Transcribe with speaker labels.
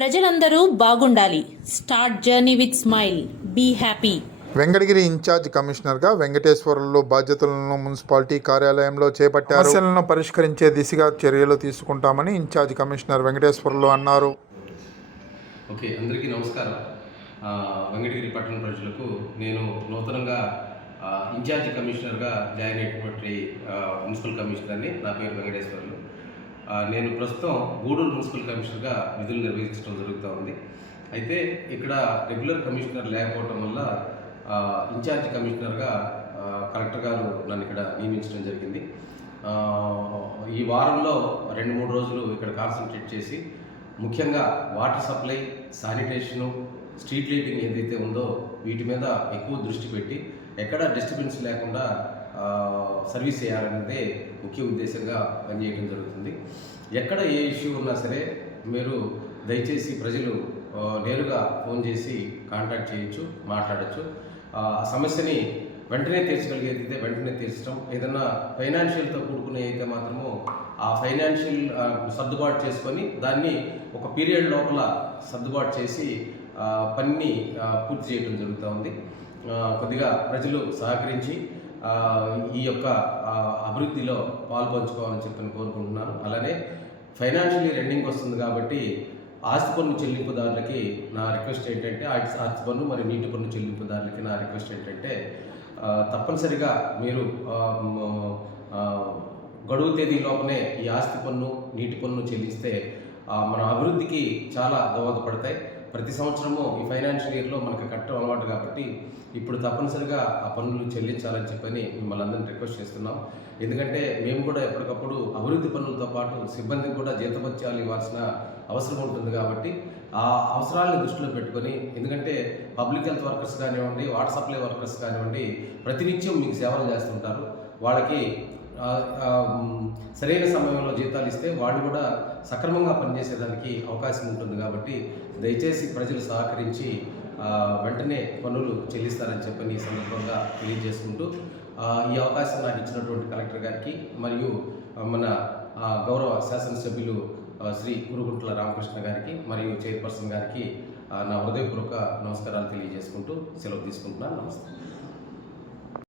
Speaker 1: ప్రజలందరూ బాగుండాలి. Start journey with smile. Be happy.
Speaker 2: Venkatagiri incharge కమిషనర్గా వెంకటేశ్వరంలో బాధ్యతలను మున్సిపాలిటీ కార్యాలయంలో చేపట్టారు. సమస్యలను పరిష్కరించే దిశగా చర్యలు తీసుకుంటామని ఇన్ఛార్జ్ కమిషనర్ వెంకటేశ్వర్లు అన్నారు.
Speaker 3: ఓకే అందరికీ నమస్కారం. ఆ, వెంకటగిరి పట్టణ ప్రజలకు నేను నూతనంగా ఇన్ఛార్జ్ కమిషనర్గా జాయిన్ అయినటువంటి మున్సిపల్ కమిషనర్ని నా పేరు వెంకటేశ్వర్లు. నేను ప్రస్తుతం గూడూరు మున్సిపల్ కమిషనర్గా విధులు నిర్వహించడం జరుగుతూ ఉంది. అయితే ఇక్కడ రెగ్యులర్ కమిషనర్ లేకపోవటం వల్ల ఇన్ఛార్జ్ కమిషనర్గా కలెక్టర్ గారు నన్ను ఇక్కడ నియమించడం జరిగింది. ఈ వారంలో రెండు మూడు రోజులు ఇక్కడ కాన్సన్ట్రేట్ చేసి ముఖ్యంగా water supply sanitation street lighting ఏదైతే ఉందో వీటి మీద ఎక్కువ దృష్టి పెట్టి ఎక్కడ డిస్టర్బెన్స్ లేకుండా సర్వీస్ చేయాలనేదే ముఖ్య ఉద్దేశంగా పనిచేయడం జరుగుతుంది. ఎక్కడ ఏ ఇష్యూ ఉన్నా సరే మీరు దయచేసి ప్రజలు నేరుగా ఫోన్ చేసి కాంటాక్ట్ చేయొచ్చు మాట్లాడచ్చు. ఆ సమస్యని వెంటనే తీర్చగలిగేది వెంటనే తీర్చడం ఏదన్నా ఫైనాన్షియల్తో కూడుకునే అయితే మాత్రము ఆ ఫైనాన్షియల్ సర్దుబాటు చేసుకొని దాన్ని ఒక పీరియడ్ లోపల సర్దుబాటు చేసి పనిని పూర్తి చేయడం జరుగుతూ ఉంది. కొద్దిగా ప్రజలు సహకరించి ఈ యొక్క అభివృద్ధిలో పాల్పంచుకోవాలని చెప్పని కోరుకుంటున్నాను. అలానే ఫైనాన్షియలీ రెండింగ్ వస్తుంది కాబట్టి ఆస్తి పన్ను చెల్లింపుదారులకి నా రిక్వెస్ట్ ఏంటంటే ఆస్తి ఆస్తి పన్ను మరియు నీటి పన్ను చెల్లింపుదారులకి నా రిక్వెస్ట్ ఏంటంటే తప్పనిసరిగా మీరు గడువు తేదీ లోపలే ఈ ఆస్తి పన్ను నీటి పన్ను చెల్లిస్తే మన అభివృద్ధికి చాలా దోహదపడతాయి. ప్రతి సంవత్సరము ఈ ఫైనాన్షియల్ ఇయర్లో మనకు కట్టడం అలవాటు కాబట్టి ఇప్పుడు తప్పనిసరిగా ఆ పన్నులు చెల్లించాలని చెప్పని మిమ్మల్ని అందరిని రిక్వెస్ట్ చేస్తున్నాం. ఎందుకంటే మేము కూడా ఎప్పటికప్పుడు అభివృద్ధి పనులతో పాటు సిబ్బందికి కూడా జీతపత్యాలు ఇవ్వాల్సిన అవసరం ఉంటుంది కాబట్టి ఆ అవసరాలను దృష్టిలో పెట్టుకొని ఎందుకంటే పబ్లిక్ హెల్త్ వర్కర్స్ కానివ్వండి వాటర్ సప్లై వర్కర్స్ కానివ్వండి ప్రతినిత్యం మీకు సేవలు చేస్తుంటారు. వాళ్ళకి సరైన సమయంలో జీతాలు ఇస్తే వాళ్ళు కూడా సక్రమంగా పనిచేసేదానికి అవకాశం ఉంటుంది కాబట్టి దయచేసి ప్రజలు సహకరించి వెంటనే పనులు చెల్లిస్తారని చెప్పని ఈ సందర్భంగా తెలియజేసుకుంటూ ఈ అవకాశం నాకు ఇచ్చినటువంటి కలెక్టర్ గారికి మరియు మన గౌరవ శాసనసభ్యులు శ్రీ కురుగుంట్ల రామకృష్ణ గారికి మరియు చైర్పర్సన్ గారికి నా హృదయపూర్వక నమస్కారాలు తెలియజేసుకుంటూ సెలవు తీసుకుంటున్నాను. నమస్తే.